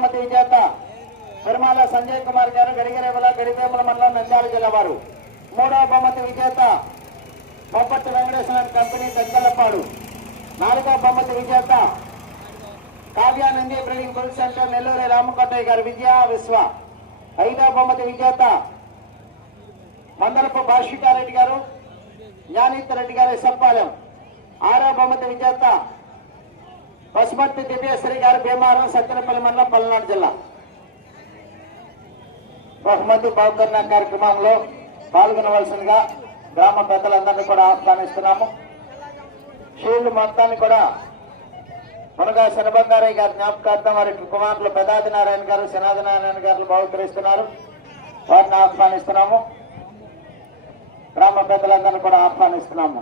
బహుమతి విజేత నిర్మాల సంజయ్ కుమార్ గారు గడిగరేవల గడివేముల మండలం నంద్యాల జిల్లా వారు. మూడవ బహుమతి విజేత బొప్పట్టి వెంకటేశ్వర కంపెనీ దగ్గలపాడు నాలుగవ బహుమతి విజేత Kavyanandi breeding bull centre Nellore Ramakotaiah garu Vijaya Vishwa. ఐదవ బహుమతి విజేత మందలపు భాష్వికారెడ్డి గారు జ్ఞానిత్ రెడ్డి గారు సంపాలెం ఆరో బహుమతి విజేత పశుపతి దివ్యశ్రీ గారు భీమారం సత్యనపల్లి మండలం పల్నాడు జిల్లా. బహుమతి బహుకరణ కార్యక్రమంలో పాల్గొనవలసిందిగా గ్రామ పెద్దలందరినీ కూడా ఆహ్వానిస్తున్నాము. షీల్డ్ మొత్తాన్ని కూడా మునగా శనబంగారయ్య గారి జ్ఞాపకార్థం వారి కుమారులు పెదాది నారాయణ గారు శనాది నారాయణ గారు బహుకరిస్తున్నారు. వారిని ఆహ్వానిస్తున్నాము. గ్రామ పెద్దలందరినీ కూడా ఆహ్వానిస్తున్నాము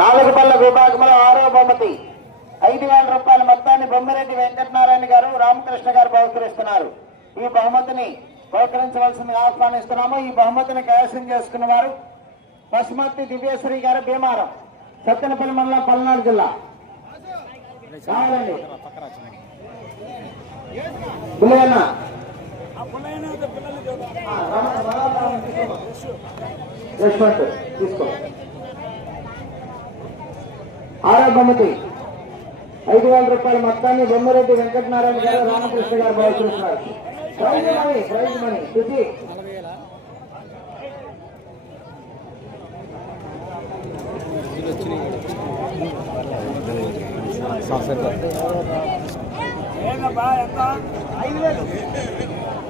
నాలుగు పళ్ళ విభాగంలో ఆరో బహుమతి ఐదు వేల రూపాయల మొత్తాన్ని బొమ్మిరెడ్డి వెంకటనారాయణ గారు రామకృష్ణ గారు బహుకరిస్తున్నారు ఈ బహుమతిని బహుకరించవలసిందిగా ఆహ్వానిస్తున్నాము. ఈ బహుమతిని కైవసం చేసుకున్న వారు పశుమతి దివ్యేశ్వరి గారు భీమారం సత్తెనపల్లి మండలం పల్నాడు జిల్లా. కావాలండి పుల్లయ్యన్న. యశ్వంత్ తీసుకో. ఆరో బహుమతి. ఐదు వేల రూపాయల మొత్తాన్ని బొమ్మరెడ్డి వెంకటనారాయణ గారు రామకృష్ణ గారు భావిస్తున్నారు ప్రైజ్ మనీ ప్రైజ్ మనీ శుచి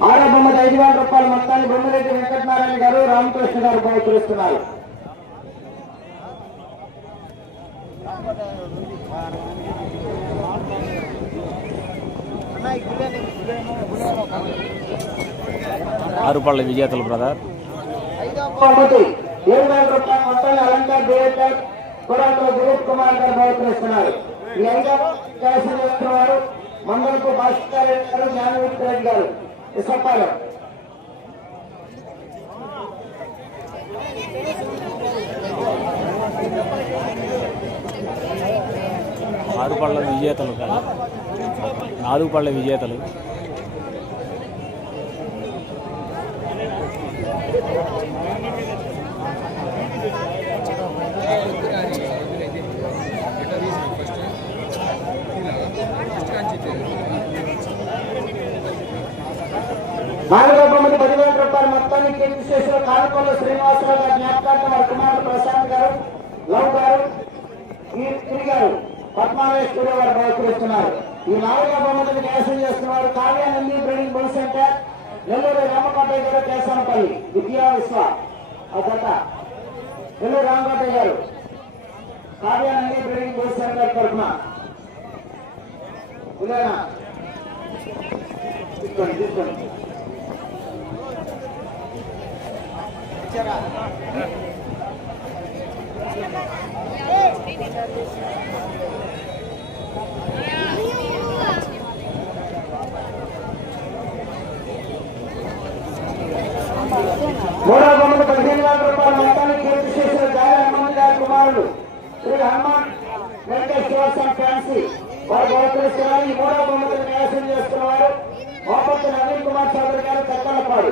ఆరో బొమ్మది ఐదు వేల రూపాయలు మొత్తాన్ని బొమ్మరెడ్డి వెంకటనారాయణ గారు రామకృష్ణ గారు బహుకరిస్తున్నారు ఆరుపళ్ళ విజేతలు బ్రదర్. బహుమతి ఏడు వేల రూపాయల మొత్తాన్ని అలంకార్ దిలీప్ కుమార్ గారు ఈ వారు భాస్కర్ రెడ్డి గారు రెడ్డి గారు విజేతలు కదా నాలుగు పళ్ళ విజేతలు. నాలుగో బొమ్మది పదివేల రూపాయల కీర్తి చేసిన శ్రీనివాసరావు గారి జ్ఞాపకార్థం వారి ప్రశాంత్ గారు లవ్ గారు కీర్తి గారు పద్మావేశ్వరి వారు ఈ నాలుగో బొమ్మదిని న్యాసం చేస్తున్నారు Kavyanandi breeding bull centre Nellore Ramakotaiah garu Kesanapalli విద్యా విశ్వ ఆ జత నెల్లూరు రామకోటయ్య గారు కావ్యానంది బ్రీడింగ్ బుల్ సెంటర్ తరఫున. ఇదేనా తీసుకోండి తీసుకోండి. మూడవ పదిహేను వేల రూపాయల మొత్తాన్ని పూర్తి చేసిన జాయ హనుమాన్ గారి కుమారుడు శ్రీ హనుమాన్ వెంకటేశ్వర ఫ్యాన్సీ. వారు బహుకరిస్తున్నారు ఈ మూడవ బహుమతిని నివాసం చేస్తున్నవారు మోపత్తి నవీన్ కుమార్ చౌదరి గారు కక్కలపాడు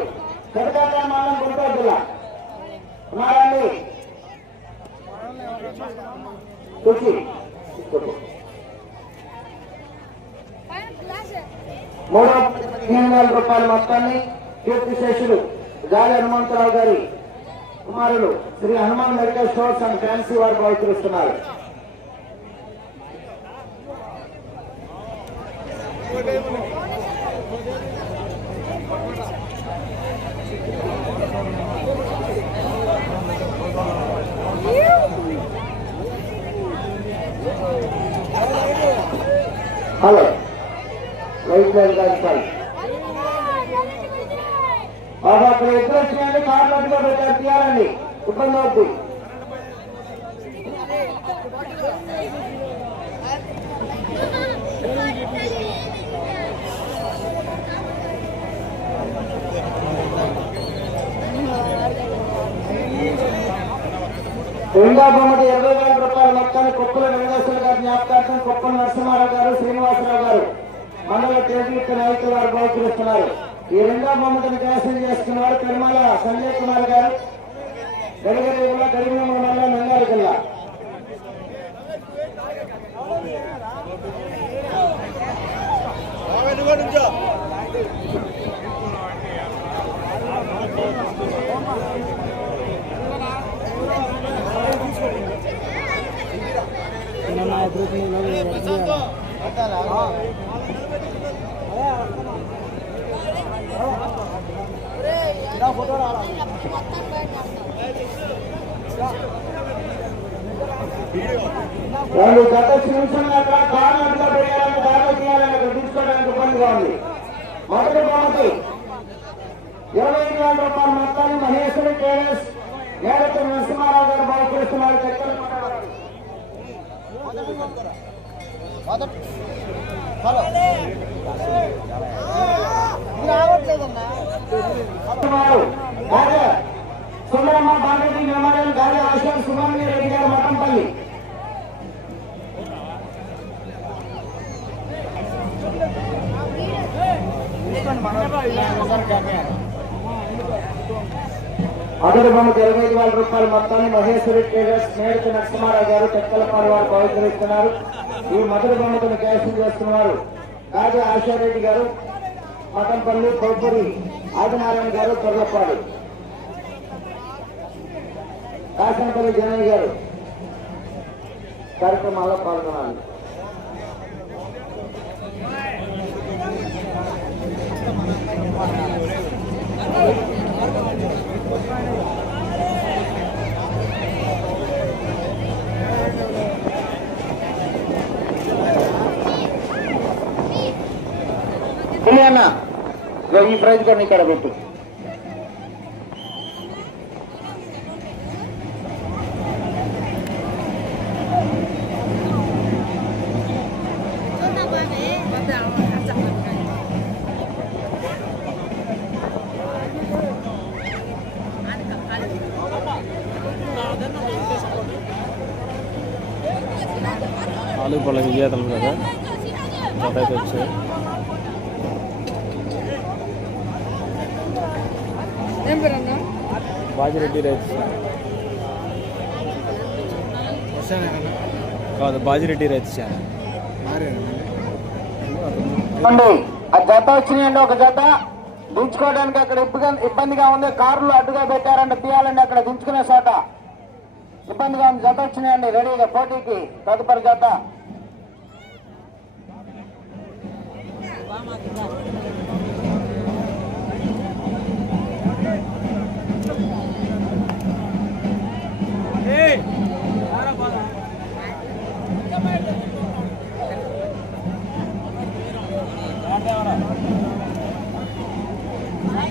కడకాల మండలం గుంటూరు జిల్లా. ఉన్నారండి కూర్చి. మూడవ పదిహేను వేల రూపాయల మొత్తాన్ని కీర్తి శేషులు గాలి హనుమంతరావు గారి కుమారులు Shri Hanuman medical stores and fancy వారు పవిత్రిస్తున్నారు హలో లైట్ లైట్ కాదు సార్ బాబు అక్కడ ఎదురు వచ్చినాయండి కార్లు అడ్డుగా పెట్టారు తీయాలండి. ఇబ్బంది అవుతుంది రెండో బొమ్మది ఇరవై వేల రూపాయల మొత్తాన్ని కుప్పల వెంకటేశ్వర గారి జ్ఞాపకార్థం కుప్పల నరసింహారావు గారు శ్రీనివాసరావు గారు మండల కేంద్రీయ నాయకులు వారు బహుకరిస్తున్నారు. ఈ రెండో బొమ్మతిని కైవసం చేసుకున్నారు తిరుమల సంజయ్ కుమార్ గారు. గడిగడి జిల్లా గడిగిన మండలం నంగారు జిల్లా. వాళ్ళు గత నిమిషంగా అక్కడ కారణం అడ్డుగా పెట్టాలని దాఖలు చేయాలని అక్కడ తీసుకోవడానికి ఇబ్బందిగా ఉంది. మొదటి బొమ్మకి ఇరవై ఐదు వేల రూపాయల మొత్తాన్ని మహేశ్వరి కేఎస్ నేరతో నరసింహారావు గారు చక్కని వారు గాలి సుందరమ్మ మెమోరియల్ సుబ్రహ్మణ్య రెడ్డి గారు మఠంపల్లి అతడు మనకు ఇరవై ఐదు వేల రూపాయల మొత్తాన్ని మహేశ్వరి ట్రేడర్స్ నేరుకు నరసింహారావు గారు చెక్కలపాడు వారు పవిత్రిస్తున్నారు ఈ మొదటి బొమ్మతను క్యాన్సిల్ చేస్తున్నారు. రాజా ఆశారెడ్డి గారు మఠంపల్లి కొబ్బరి ఆదినారాయణ గారు తొలగొప్పాలి కాసనపల్లి జనయ్య గారు కార్యక్రమాల్లో పాల్గొనాలి. పులి అన్న. ఇదిగో ఈ ప్రైజ్ కూడా ఇక్కడ పెట్టు నాలుగు పళ్ళ విజేతలు కదా జత అయితే వచ్చాయి బాజిరెడ్డి రైతు. కాదు బాజిరెడ్డి రైతు ఛానల్ అండి ఆ జత వచ్చినాయండి ఒక జత. దించుకోవడానికి అక్కడ ఇబ్బంది ఇబ్బందిగా ఉంది. కార్లు అడ్డుగా పెట్టారంటే తీయాలండి అక్కడ దించుకునే చోట. ఇబ్బందిగా ఉంది. జత వచ్చినాయండి. రెడీగా పోటీకి. తదుపరి జత.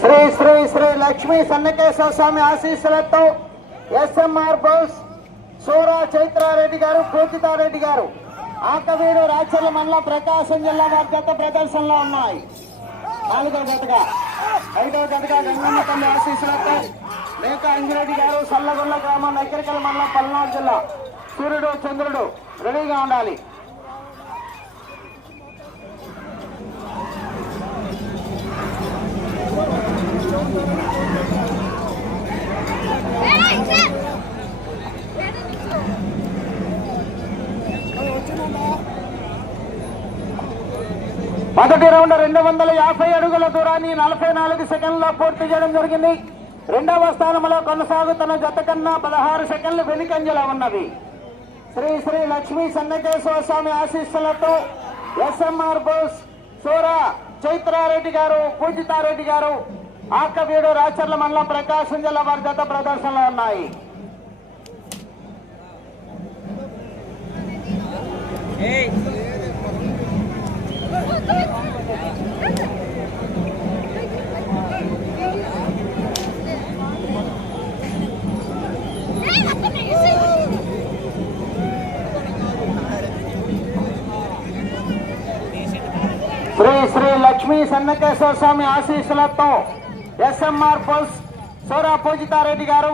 శ్రీ శ్రీ శ్రీ లక్ష్మీ సన్నకేశ్వర స్వామి ఆశీస్సులతో ఎస్ఎంఆర్ బోస్ సూరా చైత్రారెడ్డి గారు పూజితారెడ్డి గారు ఆకవీడు రాచర్ల మండలం ప్రకాశం జిల్లా వారి గత ప్రదర్శనలో ఉన్నాయి. నాలుగో గతగా ఐదో గతగా గంగమ్మ తల్లి ఆశీస్సులతో మేక అంజిరెడ్డి గారు సల్లగొల్ల గ్రామం నకిరికల మండలం పల్నాడు జిల్లా. సూర్యుడు చంద్రుడు రెడీగా ఉండాలి. మొదటి రౌండ్ రెండు వందల యాభై అడుగుల దూరాన్ని నలభై నాలుగు సెకండ్ల పూర్తి చేయడం జరిగింది. రెండవ స్థానంలో కొనసాగుతున్న జత కన్నా పదహారు సెకండ్లు వెనుకంజలో ఉన్నవి శ్రీ శ్రీ లక్ష్మీ సన్నకేశ్వర స్వామి ఆశీస్సులతో ఎస్ఎంఆర్ బోస్ సూర చైత్రారెడ్డి గారు పూజితారెడ్డి గారు ఆకవీడు రాచర్ల మండలం ప్రకాశం జిల్లా వారి జత ప్రదర్శనలో ఉన్నాయి. శ్రీ శ్రీ లక్ష్మీ సన్నకేశ్వర స్వామి ఆశీస్సులతో ఎస్ఎంఆర్ పోల్స్ సూరా పూజితారెడ్డి గారు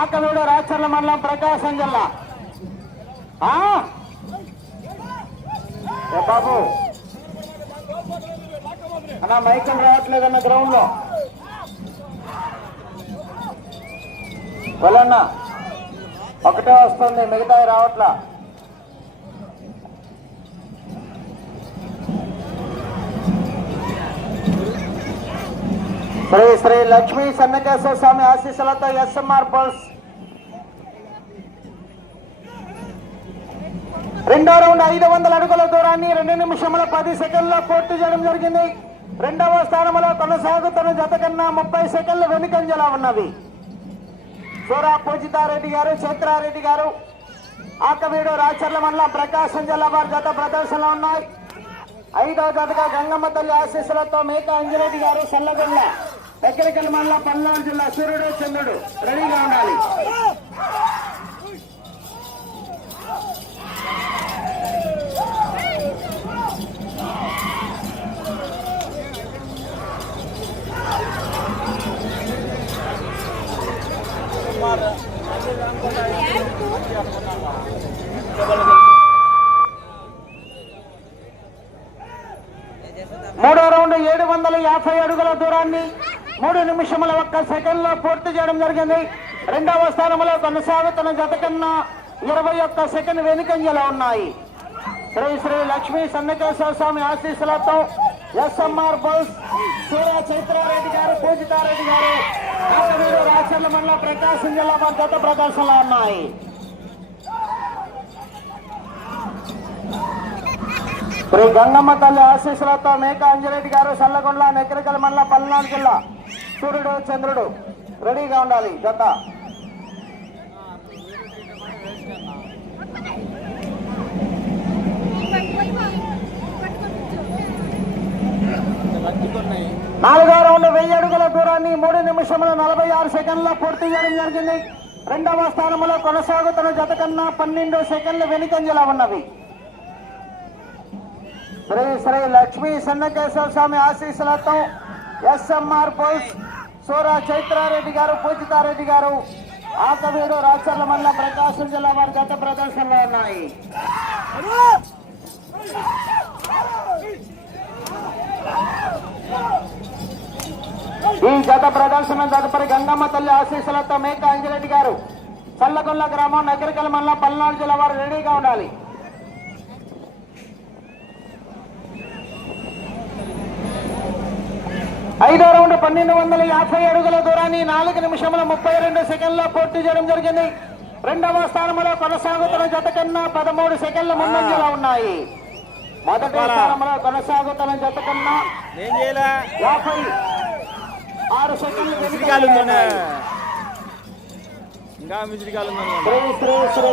ఆకలూడ రాచర్ల మండలం ప్రకాశం జిల్లా. బాబు? అలా మైకం రావట్లేదన్న గ్రౌండ్లో. వెళ్ళన్న. ఒకటే వస్తుంది మిగతా రావట్లా. శ్రీ శ్రీ లక్ష్మీ సన్నకేశ్వర స్వామి ఆశీస్సులతో ఎస్ఎంఆర్ పల్స్ రెండో రౌండ్ ఐదు వందల అడుగుల దూరాన్ని రెండు నిమిషముల పది సెకండ్లో పూర్తి చేయడం జరిగింది. రెండవ స్థానంలో కొనసాగుతున్న జత కన్నా ముప్పై సెకండ్లు వెనుకంజలా ఉన్నవి. సూరా పూజితారెడ్డి గారు చైత్రారెడ్డి గారు ఆకవీడు రాచర్ల మండలం ప్రకాశం జిల్లా వారి జత ప్రదర్శనలో ఉన్నాయి. ఐదవ జతగా గంగమ్మ తల్లి ఆశీస్సులతో మేక అంజిరెడ్డి గారు సల్లగొండ దగ్గరకల్ మండలం పల్నాడు జిల్లా సూర్యుడు చంద్రుడు రెడీగా ఉండాలి మూడో రౌండ్ ఏడు ముప్పై అడుగుల దూరాన్ని మూడు నిమిషముల ఒక్క సెకండ్లో పూర్తి చేయడం జరిగింది. రెండవ స్థానంలో కొనసాగుతున్న జత కన్నా ఇరవై ఒక్క సెకండ్ వెనుకంజలో ఉన్నాయి. శ్రీ శ్రీ లక్ష్మీ సన్నకేశ్వర స్వామి ఆశీస్సులతో ఎస్ఎంఆర్ బల్స్ సూర్య చైత్రారెడ్డి గారు పూజితారెడ్డి గారు కాకవీడు రాచర్ల మండలం ప్రకాశం జిల్లా వారి జత ప్రదర్శనలో ఉన్నాయి. శ్రీ గంగమ్మ తల్లి ఆశీస్సులతో మేక అంజరెడ్డి గారు సల్లగొండ నెక్కరికల మండల పల్నాడు జిల్లా సూర్యుడు చంద్రుడు రెడీగా ఉండాలి. జత. నాలుగో రౌండ్ వెయ్యి అడుగుల దూరాన్ని మూడు నిమిషముల నలభై ఆరు సెకండ్ల పూర్తి చేయడం జరిగింది. రెండవ స్థానంలో కొనసాగుతున్న జత కన్నా పన్నెండు సెకండ్లు వెనుకంజలా ఉన్నవి. శ్రీ శ్రీ లక్ష్మీ సన్నకేశ్వర స్వామి ఆశీస్సులతో ఎస్ఎంఆర్ పోల్స్ సూరా చైత్రారెడ్డి గారు పూజితారెడ్డి గారు ఆకవీడు రాచర్ల మండల ప్రకాశం జిల్లా వారి గత ప్రదర్శనలో ఉన్నాయి. ఈ గత ప్రదర్శన తదుపరి గంగమ్మ తల్లి ఆశీస్సులతో మేక అంజిరెడ్డి గారు చల్లగొల్ల గ్రామం నగరికల మండలం పల్నాడు జిల్లా వారు రెడీగా ఉండాలి. ఐదో రౌండ్ పన్నెండు వందల యాభై అడుగుల దూరాన్ని నాలుగు నిమిషముల ముప్పై రెండు సెకండ్ల పూర్తి చేయడం జరిగింది. రెండవ స్థానంలో కొనసాగుతున్న జత కన్నా పదమూడు సెకండ్ల ముందంజలో ఉన్నాయి. మొదటి స్థానంలో కొనసాగుతున్న జత కన్నా యాభై ఆరు సెకండ్లు శ్రీ శ్రీ శ్రీ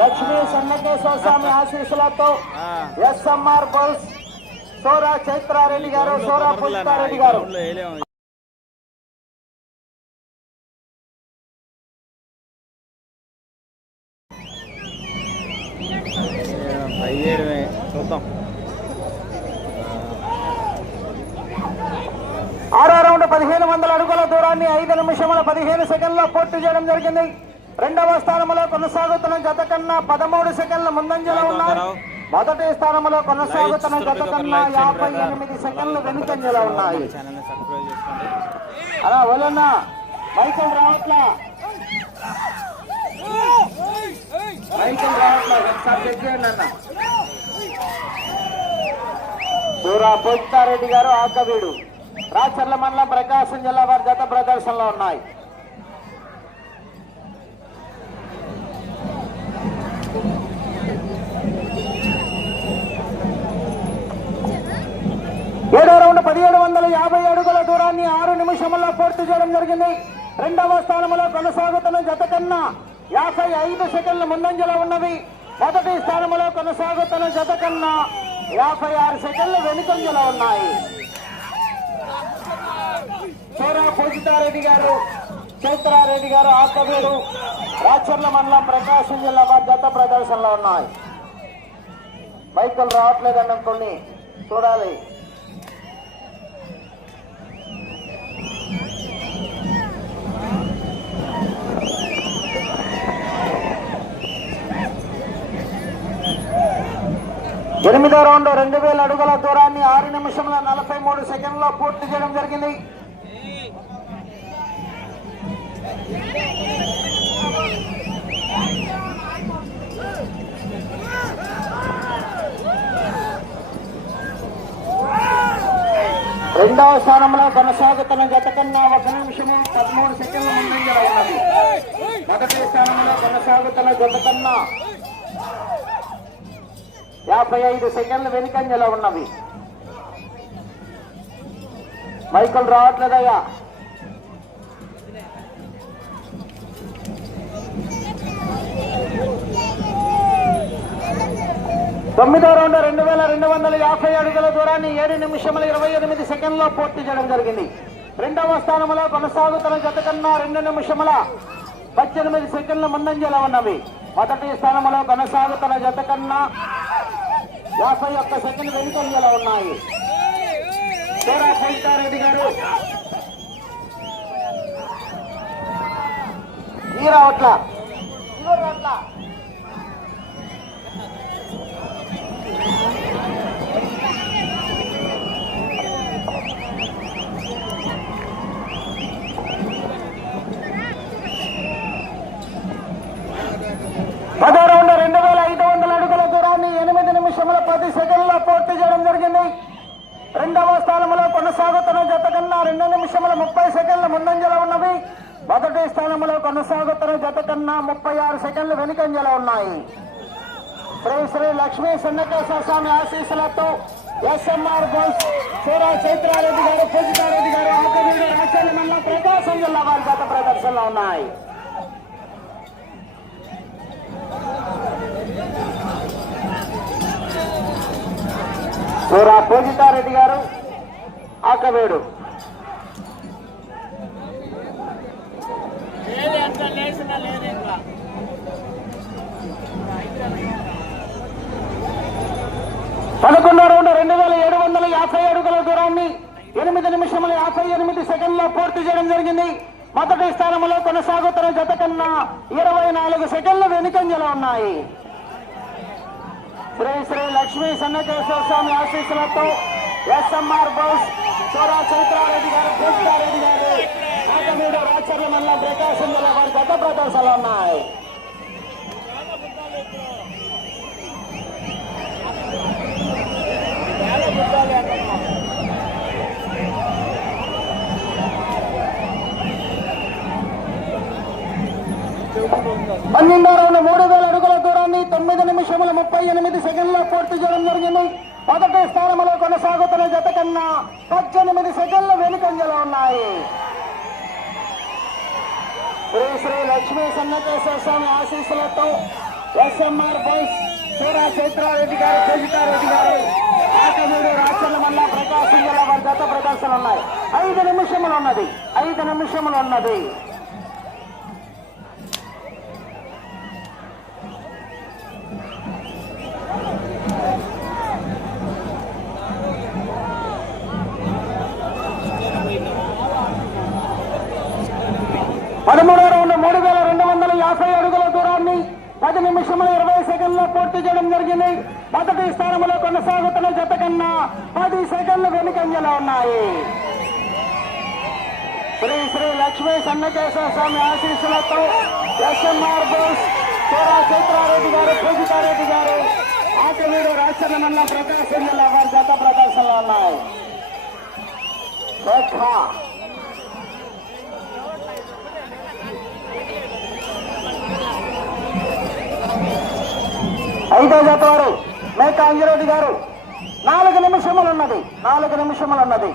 లక్ష్మీ సన్నకేశ్వర స్వామి ఆశీస్సులతో. ఎస్ఎంఆర్ బోస్ సోరా చైత్రారెడ్డి గారు సోరా పుష్పారెడ్డి గారు. చూద్దాం. ఆరో రౌండ్ పదిహేను వందల అడుగుల దూరాన్ని ఐదు నిమిషముల పదిహేను సెకండ్లో పూర్తి చేయడం జరిగింది. రెండవ స్థానంలో కొనసాగుతున్న జత కన్నా పదమూడు సెకండ్ల ముందంజలో ఉన్నాయి మొదటి స్థానంలో కొనసాగుతున్న జత కన్నా యాభై ఎనిమిది సెకండ్లు వెనుకంజలో ఉన్నాయి. అలా వలన్నా మైకల్ రావట్లా. మైకల్ రావట్లా ఒకసారి చెక్ చేయండి అన్న. సూరా పోజితారెడ్డి గారు ఆకవీడు. రాచర్ల మండలం ప్రకాశం జిల్లా వారి జత ప్రదర్శనలో ఉన్నాయి. ఏడో రౌండ్ పదిహేడు వందల యాభై అడుగుల దూరాన్ని ఆరు నిమిషముల్లో పూర్తి చేయడం జరిగింది. రెండవ స్థానంలో కొనసాగుతున్న జత కన్నా యాభై ఐదు సెకండ్ల ముందంజలో ఉన్నవి మొదటి స్థానంలో కొనసాగుతున్న జత కన్నా యాభై ఆరు సెకండ్లు వెనుకంజలో ఉన్నాయి. చోరా పూజితారెడ్డి గారు చైత్రారెడ్డి గారు ఆత్మవేరు రాచర్ల మండలం ప్రకాశం జిల్లా వారి జత ప్రదర్శనలో ఉన్నాయి. బైకులు రావట్లేదండి కొన్ని చూడాలి. ఎనిమిదో రౌండ్ రెండు వేల అడుగుల దూరాన్ని ఆరు నిమిషంలో నలభై మూడు సెకండ్లో పూర్తి చేయడం జరిగింది. రెండవ స్థానంలో కొనసాగుతున్న జత కన్నా ఒక నిమిషము పదమూడు సెకండ్ల ముందంజలో ఉన్నది. మొదటి స్థానంలో కొనసాగుతున్న జత కన్నా యాభై ఐదు సెకండ్లు వెనుకంజలో ఉన్నవి. మైకులు రావట్లేదయ్యా. తొమ్మిదో రౌండ్ రెండు వేల రెండు వందల యాభై అడుగుల దూరాన్ని ఏడు నిమిషముల ఇరవై ఎనిమిది సెకండ్లో పూర్తి చేయడం జరిగింది. రెండవ స్థానంలో కొనసాగుతున్న జత కన్నా రెండు నిమిషముల పద్దెనిమిది సెకండ్ల ముందంజలో ఉన్నవి. మొదటి స్థానంలో కొనసాగుతున్న జత కన్నా యాభై ఒక్క సెకండ్ వెనుకల్లో ఉన్నాయి? చోరా రెడ్డి గారు. ఈ రావట్ల పదో రౌండ్ రెండు వేల ఐదు వందల అడుగుల దూరాన్ని ఎనిమిది నిమిషముల పది సెకండ్లో పూర్తి చేయడం జరిగింది. రెండవ స్థానంలో కొనసాగుతున్న జత కన్నా రెండు నిమిషముల ముప్పై సెకండ్ల ముందంజలో ఉన్నవి. మొదటి స్థానంలో కొనసాగుతున్న జత కన్నా ముప్పై ఆరు సెకండ్లు వెనుకంజలో ఉన్నాయి. శ్రీ శ్రీ లక్ష్మీ చెన్నకేశ్వర స్వామి ఆశీస్సులతో ఎస్ఎంఆర్ బోస్ సూరా చైత్రారెడ్డి గారు పూజితారెడ్డి గారు ఆకవీడు రాచల్లి మండలం ప్రకాశం జిల్లా వారి గత ప్రదర్శనలో ఉన్నాయి. సూరా పూజితారెడ్డి గారు ఆకవేడు. పదకొండో రౌండ్ రెండు వేల ఏడు వందల యాభై అడుగుల దూరాన్ని ఎనిమిది నిమిషముల యాభై ఎనిమిది సెకండ్లో పూర్తి చేయడం జరిగింది. మొదటి స్థానంలో కొనసాగుతున్న జత కన్నా ఇరవై నాలుగు సెకండ్లు వెనుకంజలో ఉన్నాయి. శ్రీ శ్రీ లక్ష్మీ సన్నకేశ్వర స్వామి ఆశీస్సులతో ఎస్ఎంఆర్ బోస్ సోరా చైత్రారెడ్డి గారు కృష్ణారెడ్డి గారు ఆకమీడు రాచర్ల మండలం ప్రకాశం జిల్లా వారి గత ప్రదర్శనలు ఉన్నాయి. పన్నెండు రౌండ్ మూడు వేల దూరాన్ని తొమ్మిది నిమిషముల ముప్పై ఎనిమిది సెకండ్ల పూర్తి చేయడం జరిగింది. మొదటి స్థానంలో కొనసాగుతున్న జత కన్నా పద్దెనిమిది సెకండ్ల వెనుకంజలో ఉన్నాయి. శ్రీ శ్రీ లక్ష్మీ సన్నకేశ్వర స్వామి ఆశీస్సులతో ఎస్ఎంఆర్ బైస్ చోరా చైత్రారెడ్డి గారు పూజితారెడ్డి గారు ఆకమూడు రాచర్ల మండల ప్రకాశం జిల్లా వారి గత ప్రదర్శనలు ఉన్నాయి. ఐదు నిమిషములు ఉన్నది. ఐదు నిమిషములు ఉన్నది పదమూడో రౌండ్ మూడు వేల రెండు వందల యాభై అడుగుల దూరాన్ని పది నిమిషముల ఇరవై సెకండ్లో పూర్తి చేయడం జరిగింది మొదటి స్థానంలో కొనసాగుతున్న జత కన్నా పది సెకండ్లు వెనుకంజలో ఉన్నాయి శ్రీ శ్రీ లక్ష్మీ స్వామి ఆశీస్సులతో ఎస్ఎంఆర్ బోస్ కోరా చైత్రారెడ్డి గారు పూజితారెడ్డి గారు ఆకవీడు రాష్ట్ర మండలం ప్రకాశం జిల్లా వారి గత ప్రదర్శనలో ఉన్నాయి. ఐదో జత వారు మేక అంజిరెడ్డి గారు. నాలుగు నిమిషములు ఉన్నది నాలుగు నిమిషములు ఉన్నది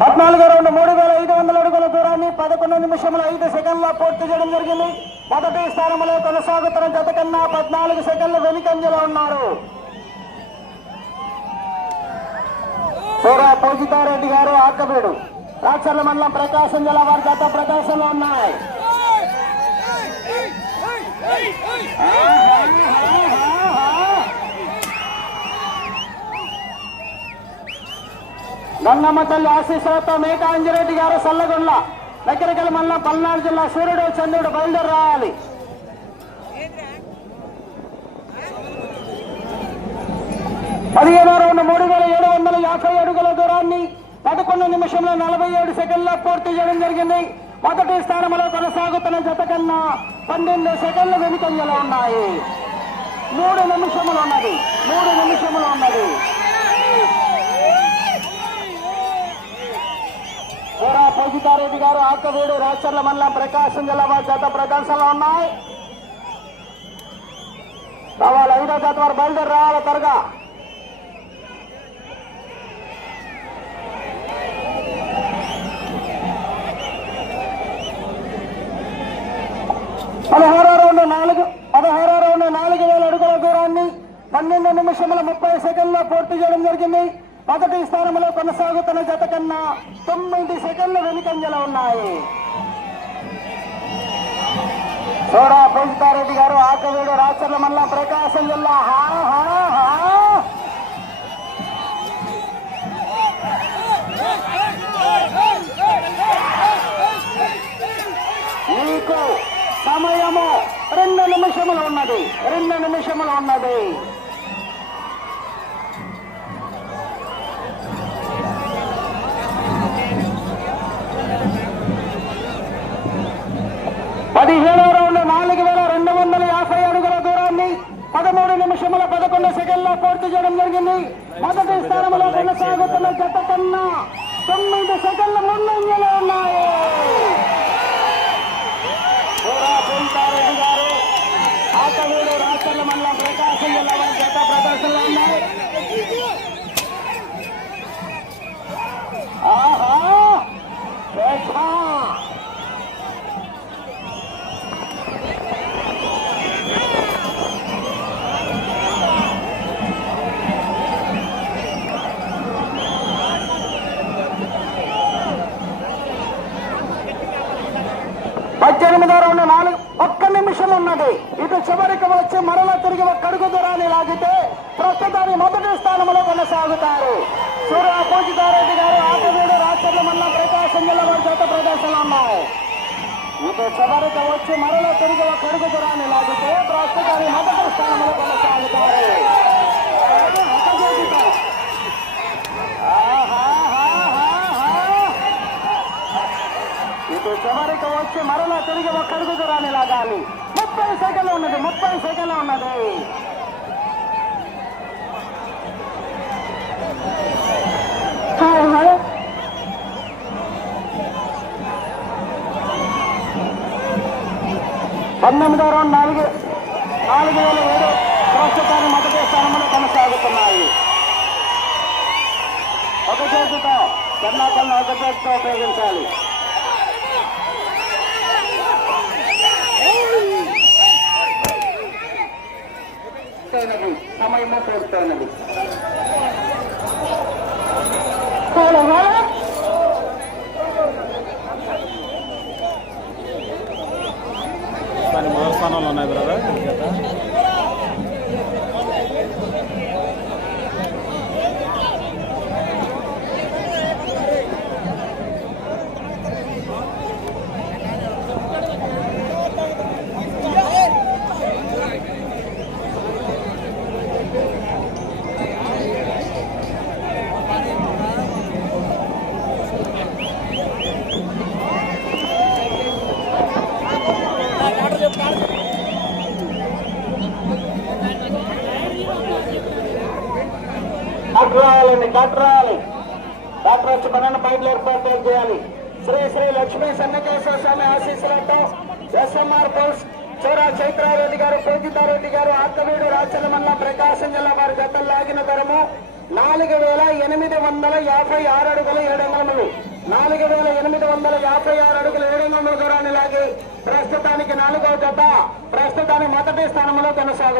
పద్నాలుగు రెండు మూడు వేల ఐదు వందల అడుగుల దూరాన్ని పదకొండు నిమిషముల ఐదు సెకండ్ల పూర్తి చేయడం జరిగింది మొదటి స్థానంలో కొనసాగుతున్న జత కన్నా పద్నాలుగు సెకండ్లు వెనుకంజలో ఉన్నారు సూరా పూజితారెడ్డి గారు ఆకబీడు రాచర్ల మండలం ప్రకాశం జిల్లా వారి గత ప్రకాశంలో ఉన్నాయి గంగమ్మ తల్లి ఆశీస్సులతో మేక అంజిరెడ్డి గారు సల్లగొండ దగ్గరకల మల్ల పల్నాడు జిల్లా సూర్యుడు చంద్రుడు బయలుదేరి రావాలి పదిహేను రెండు మూడు వేల ఏడు వందల యాభై అడుగుల దూరాన్ని పదకొండు నిమిషంలో నలభై ఏడు సెకండ్ల పూర్తి చేయడం జరిగింది. మొదటి స్థానంలో కొనసాగుతున్న జత కన్నా పన్నెండు సెకండ్లు వెనుకంజలో ఉన్నాయి. మూడు నిమిషములు ఉన్నది. మూడు నిమిషములు ఉన్నది. పూరా పూజితారెడ్డి గారు ఆకవేడు రాచర్ల మండలం ప్రకాశం జిల్లా వారి జత ప్రదర్శనలో ఉన్నాయి. రావాలి ఐదో జత వారు బయలుదేరి రావాలి త్వరగా. పదహారో రౌండ్ నాలుగు పదహారో రౌండ్ నాలుగు వేల అడుగుల దూరాన్ని పన్నెండు నిమిషముల ముప్పై సెకండ్ల పూర్తి చేయడం జరిగింది. మొదటి స్థానంలో కొనసాగుతున్న జత కన్నా తొమ్మిది సెకండ్లు వెనుకంజలో ఉన్నాయి. సోడా పూజితారెడ్డి గారు ఆకవీడు రాచర్ల మల్ల ప్రకాశం జిల్లా. హా హా హా. మీకు సమయము రెండు నిమిషములు ఉన్నది. రెండు నిమిషములు ఉన్నది పదిహేడో రౌండ్ నాలుగు వేల రెండు వందల యాభై అడుగుల దూరాన్ని పదమూడు నిమిషముల పదకొండు సెకండ్ల పూర్తి చేయడం జరిగింది మొదటి స్థానంలో జత కన్నా తొమ్మిది సెకండ్ల ముందంజలో ఉన్నాయి పూరా పూంతారెడ్డి గారు ఆకవీడు రాష్ట్రాల మండలం ప్రకాశం జిల్లా వారి జత ప్రదర్శనలో ఉన్నాయి ఆహా శేఖ. పద్దెనిమిదో రెండు నాలుగు ఒక్క నిమిషం ఉన్నది. ఇటు చివరికి వచ్చి మరల తిరిగి ఒక అడుగు దూరాన్ని లాగితే ప్రస్తుతాన్ని మొదటి స్థానంలో కొనసాగుతారు. సూర్య పూజితారెడ్డి గారు ఆటవీడు రాష్ట్రంలో మన ప్రకాశం జిల్లా వారి జత ప్రదేశంలో ఉన్నాయి. ఇటు చివరికి వచ్చి మరల తిరిగి ఒక అడుగు దూరాన్ని లాగితే ప్రస్తుతాన్ని మొదటి స్థానంలో కొనసాగుతారు ఆహాహాహాహా. ఇటు చివరికి వచ్చి మరలా తిరిగి ఒక్క అడుగు దూరాన్ని లాగాలి ముప్పై సెకండ్లు ఉన్నది ముప్పై సెకండ్లు ఉన్నది. పంతొమ్మిదో రౌండ్ నాలుగు నాలుగు వేల ఏడు ప్రస్తుతాన్ని మొదటి స్థానంలో కొనసాగుతున్నాయి. ఒక చేతితో కర్ణాకల్ని ఒక చేతితో ఉపయోగించాలి. కోరుతున్నది సమయము కోరుతున్నది హలో మొదటి స్థానంలో ఉన్నాయి బ్రదర్? ఎస్ఎంఆర్ పౌస్ చోరా చైత్రారెడ్డి గారు పూజితారెడ్డి గారు ఆర్కవీడు రాచల ప్రకాశం జిల్లా వారి గతం లాగిన ధరము నాలుగు వేల ఎనిమిది వందల యాభై ఆరు అడుగుల ఏడు వందలు నాలుగు వేల ఎనిమిది వందల యాభై ఆరు అడుగుల ఏడు వందల దూరాన్ని లాగి ప్రస్తుతానికి నాలుగవ జత ప్రస్తుతానికి మొదటి స్థానంలో కొనసాగుతుంది.